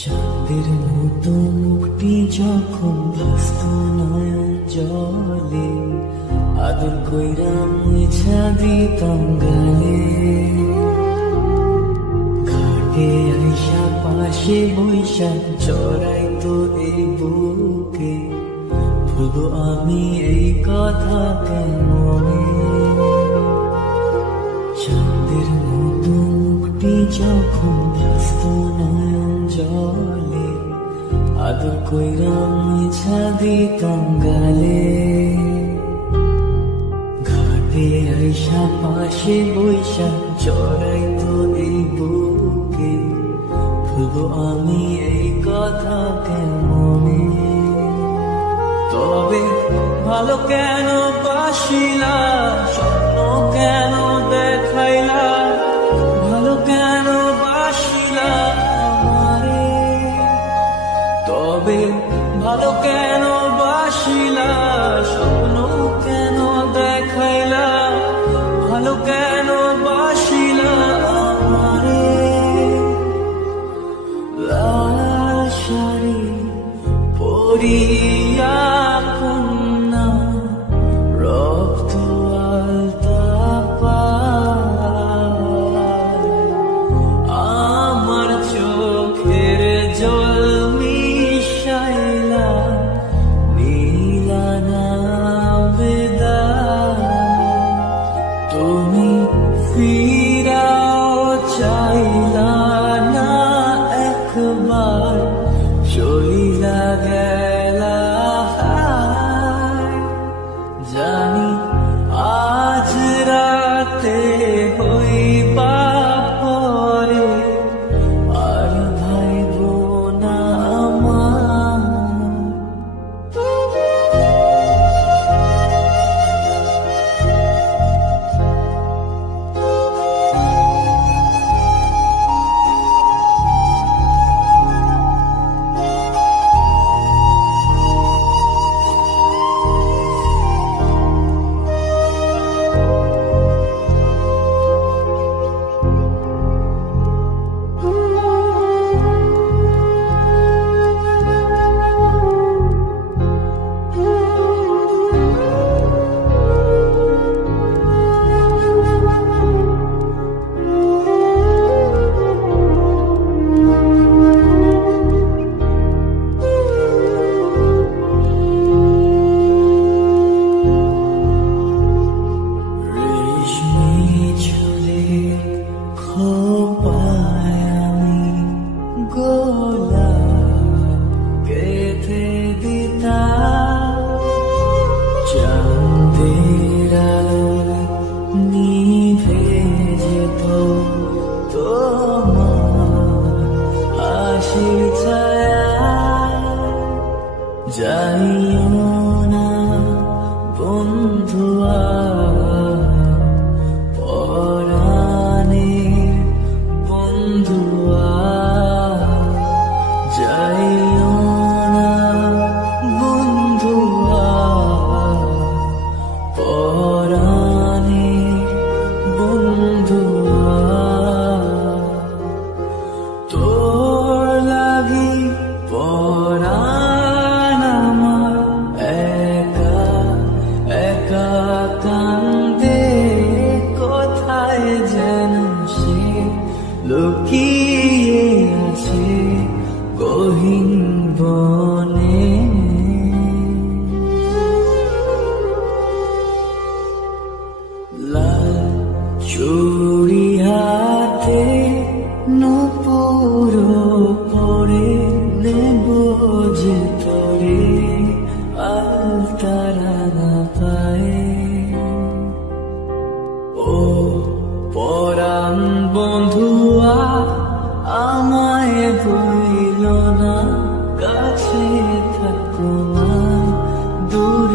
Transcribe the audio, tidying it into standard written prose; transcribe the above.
চাঁদের মতো মুক্তি যখন ভাসত নয়ন জলে, আদর কইরা মুছা দিতাম গালে। ঘাটে আইসা পাশে বৈশা চড়াইতো এই বুকে, ভুলবো আমি এই কথা কেমনে। চাঁদের মতো মুক্তি যখন ভাসত নয়ন জলে, আদর কইরা মুছা দিতাম গালে। ঘাটে আইসা পাশে বৈশা চড়াইতো এই বুকে, ভুলবো আমি এই কথা কেমনে। তবে ভালো কেন বাসিলা, স্বপ্ন কেন দেখাইলা, ভালো কেন বাসিলা আমারে। তবে ভালো কেন বাসিলা, স্বপ্ন কেন দেখাইলা, ভালো কেন বাসিলা আমারে। লাল শাড়ি পরিয়া কন্যা, রক্ত আলতা পায়, আমার চোখের জল মিশাইলা, নীলা না বিদায়। তুমি ফিরাও চাইলা না একবার, চইলা গেলা হায়। জানি আজ রাতে হইবা পরে, আর ভাইব না আমার। খোপায় আমি গোলাপ গেঁথে দিতাম, চাঁদের আলোয় নিভে যেত তোমার হাসির ছায়া। যাইও না বন্ধুয়া, পরাণের বন্ধুয়া। যাইও না বন্ধুয়া, পরাণের বন্ধুয়া। তোর লাগি পরাণ আমার একা একা কান্দে, কোথায় যেন সে লুকিয়ে আছে গহীন বনে। লাল চুড়ি হাতে নূপুর পরে, নেব যে তোরে আলতারা না পায়ে। ও পরাণ বন্ধুয়া, আমায় বইল না, কাছে থাকো না, দূর